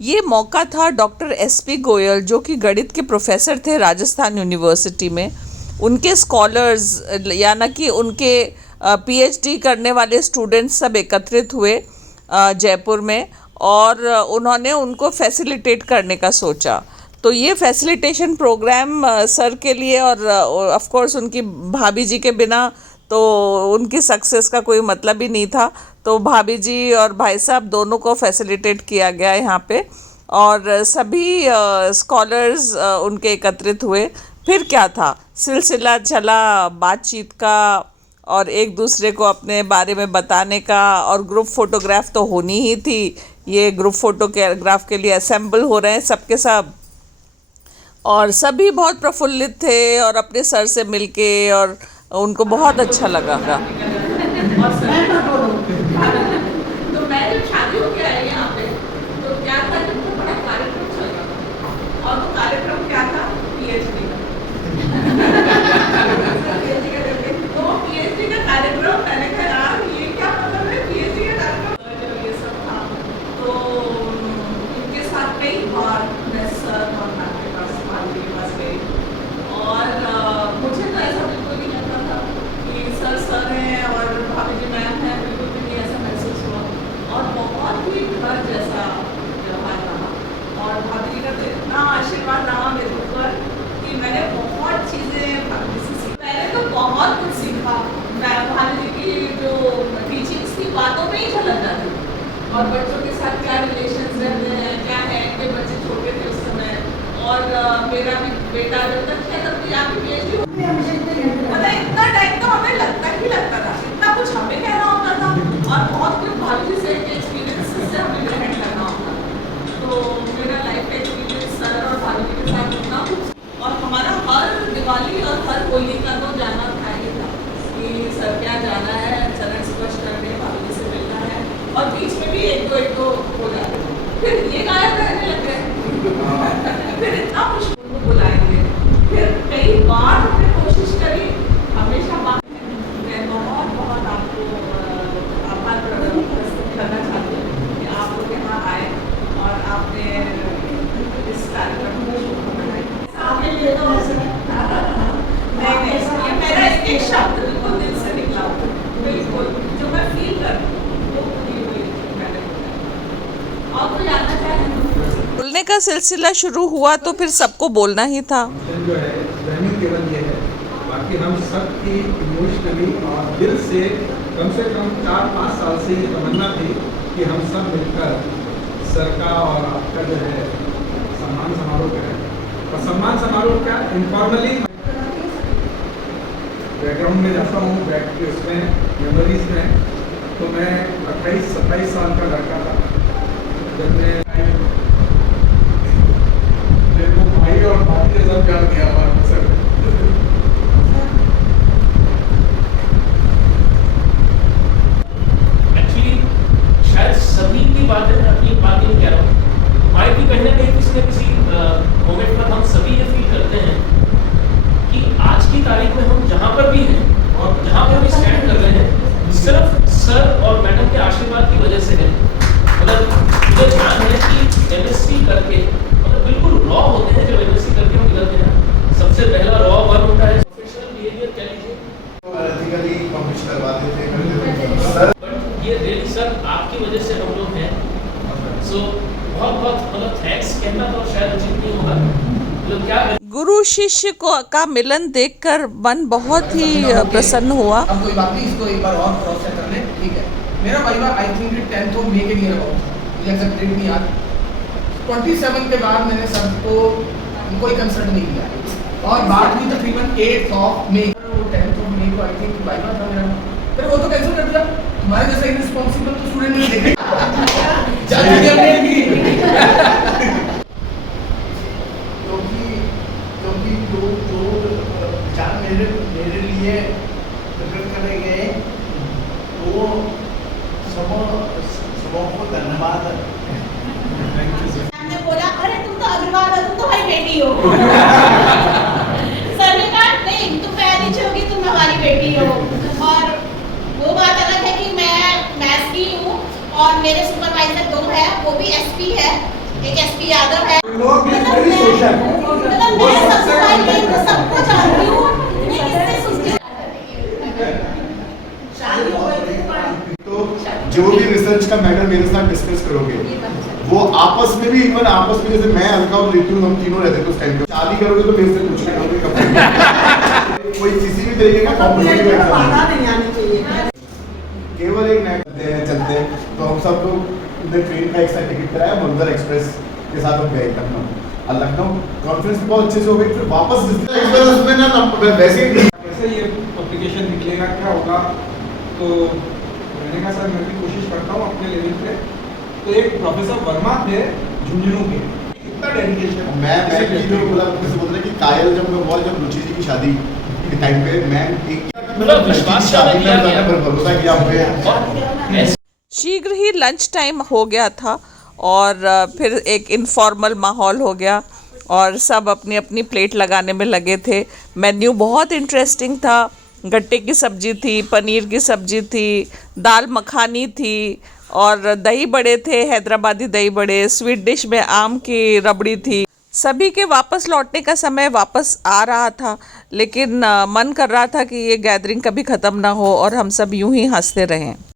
ये मौका था डॉक्टर एसपी गोयल, जो कि गणित के प्रोफेसर थे राजस्थान यूनिवर्सिटी में। उनके स्कॉलर्स यानी कि उनके पीएचडी करने वाले स्टूडेंट्स सब एकत्रित हुए जयपुर में, और उन्होंने उनको फैसिलिटेट करने का सोचा। तो ये फैसिलिटेशन प्रोग्राम सर के लिए और ऑफ कोर्स उनकी भाभी जी के बिना तो उनकी सक्सेस का कोई मतलब ही नहीं था। तो भाभी जी और भाई साहब दोनों को फैसिलिटेट किया गया यहाँ पे, और सभी स्कॉलर्स उनके एकत्रित हुए। फिर क्या था, सिलसिला चला बातचीत का और एक दूसरे को अपने बारे में बताने का, और ग्रुप फोटोग्राफ तो होनी ही थी। ये ग्रुप फोटोग्राफ के लिए असेंबल हो रहे हैं सबके सब, और सभी बहुत प्रफुल्लित थे और अपने सर से मिलके, और उनको बहुत अच्छा लगा। तो मैं जब शादी होके आई यहाँ पे, तो क्या था कि बहुत बड़ा कार्यक्रम चल रहा था, और वो कार्यक्रम क्या था, पीएचडी का। तो पीएचडी का कार्यक्रम, मैंने कहा यार ये क्या मतलब है पीएचडी का कार्यक्रम, ये सब था। तो उनके साथ कई बार मैं सर और मैम के पास गई, और मुझे तो ऐसा बिल्कुल नहीं लगता था कि सर हैं और भाभी जी मैम हैं, बिल्कुल भी नहीं ऐसा महसूस हुआ। और बहुत ही घर जैसा व्यवहार रहा, और भाभी जी का तो इतना आशीर्वाद रहा मेरे ऊपर कि मैंने बहुत चीज़ें भाभी से सीखी। मैंने तो बहुत कुछ सीखा। मैं भाभी जी की जो टीचिंग्स थी बातों में ही झलक जाती थी, और बच्चों के साथ क्या रिलेशंस रहते हैं, क्या है, इनके बच्चे छोटे थे उस समय, और मेरा भी बेटा जब तक है तब भी आपकी पीएचडी होती है, मतलब इतना टाइम तो हमें लगता था, इतना कुछ हमें कहना होता था, और बहुत कुछ भाभी से एक्सपीरियंस से हमें ग्रहण करना होता था। तो मेरा लाइफ का एक्सपीरियंस सर और भाभी के साथ इतना कुछ, और हमारा हर दिवाली और हर होली का तो जाना था ही था कि सर क्या जाना है, चरण स्पर्श करने, भाभी से मिलना है, और बीच में भी एक दो हो जाते, फिर ये गायब रहने लग गए। फिर इतना मुश्किल को बुलाएंगे, फिर कई बार हमने कोशिश करी, हमेशा मैं बहुत आपको आभार प्रकट करना चाहती हूँ कि आप लोग यहाँ आए और आपने इस कार्यक्रम को शुभ बनाया। आपने लिए तो नहीं, ये मेरा एक शब्द बिल्कुल दिल से निकला, बिल्कुल जो मैं फील करती हूँ वो पूरी हुई मैंने। और कोई आना चाहे बोलने का सिलसिला शुरू हुआ तो फिर सबको बोलना ही था। जो है रहनी केवल ये है, बाकी हम सब की इमोशनली और दिल से कम 4-5 साल से ये तमन्ना थी कि हम सब मिलकर सर का और आपका जो है सम्मान समारोह करें। और सम्मान समारोह क्या, इनफॉर्मली बैकग्राउंड में जाता हूँ, बैक के उसमें मेमोरीज में, तो मैं 28-27 साल का लड़का था जब मैं भाई और भाभी जैसा प्यार किया हमारे सर। एक्चुअली शायद सभी की बातें, मैं अपनी बात नहीं कह रहा हूँ, माइक भी कहीं ना कहीं किसी न किसी मोमेंट पर हम सभी ये फील करते हैं कि आज की तारीख में हम जहाँ पर भी हैं और जहाँ पर भी स्टैंड कर रहे हैं, सिर्फ सर और मैडम के आशीर्वाद की वजह से है। मतलब मुझे ध्यान है कि एमएससी करके, बिल्कुल रॉ होते हैं जब एमएससी करके हम निकलते हैं, सबसे पहला रॉ 1 होता है प्रोफेशनल बिहेवियर कह लीजिए, एथिकली पब्लिश करवा देते हैं, बट ये रियली सर आपकी वजह से हम लोग हैं। सो बहुत मतलब थैंक्स कहना तो शायद उचित नहीं होगा, मतलब क्या गुरु शिष्य का मिलन देखकर मन बहुत ही प्रसन्न हुआ। अब कोई बात नहीं, इसको एक बार और क्रॉस चेक कर ले, ठीक है। मेरा viva I think 10th of May के नियर अबाउट था, मुझे एग्जैक्ट डेट नहीं याद। 27 के बाद मैंने सर को कोई कंसल्ट नहीं किया, और बात हुई तकरीबन 8th of May, 10th of मई को आई थिंक वाइवा था मेरा, फिर वो तो कैंसिल कर दिया। तुम्हारे जैसा इररिस्पांसिबल तो स्टूडेंट नहीं देखे क्योंकि जो विचार मेरे लिए प्रकट करे गए, वो सबों को धन्यवाद। हमने बोला अरे तुम तो अग्रवाल हो, तुम तो हमारी बेटी हो। सर ने कहा नहीं तुम पहली होगी, तुम हमारी बेटी हो। और वो बात अलग है कि मैं मैथ्स की हूँ और मेरे सुपरवाइजर 2 है, वो भी एसपी है, एक एसपी यादव है। लोग मतलब very मैं- social। मतलब वो मैं सबसे सबको भाई मैं सबको जानती हूँ, मैं किससे सुनती शादी हो गई थी तुम्हारी? तो जो भी रिसर्च का मैटर मेरे साथ डिस्कस करोगे वो आपस में भी, इवन आपस में, जैसे मैं अलका और ऋतु हम तीनों रहते थे उस टाइम पे, शादी करोगे तो मेरे से पूछ के करोगे कब कोई किसी भी तरीके का कॉम्पिटिटिव एग्जाम केवल एक नाइट चलते हैं तो हम सब लोग ने ट्रेन का एक साथ टिकट कराया, मुंदर एक्सप्रेस के साथ हम गए लखनऊ। और लखनऊ कॉन्फ्रेंस भी बहुत अच्छे से हो गई, फिर वापस एक्सप्रेस उसमें ना वैसे ही कैसे ये पब्लिकेशन निकलेगा, क्या होगा, तो मैंने कहा सर मैं भी कोशिश करता हूँ अपने लेवल पे। तो एक प्रोफेसर वर्मा थे झुंझुनू के, इतना डेडिकेशन। मैं की जो मतलब जैसे बोलते हैं कि कायल जब रुचि जी की शादी के टाइम पे मैं एक मतलब विश्वास शादी किया में गया। भरोसा किया हुए और ऐसे शीघ्र ही लंच टाइम हो गया था और फिर एक इनफॉर्मल माहौल हो गया और सब अपनी अपनी प्लेट लगाने में लगे थे। मेन्यू बहुत इंटरेस्टिंग था। गट्टे की सब्जी थी, पनीर की सब्जी थी, दाल मखानी थी और दही बड़े थे, हैदराबादी दही बड़े। स्वीट डिश में आम की रबड़ी थी। सभी के वापस लौटने का समय वापस आ रहा था, लेकिन मन कर रहा था कि ये गैदरिंग कभी ख़त्म ना हो और हम सब यूं ही हंसते रहें।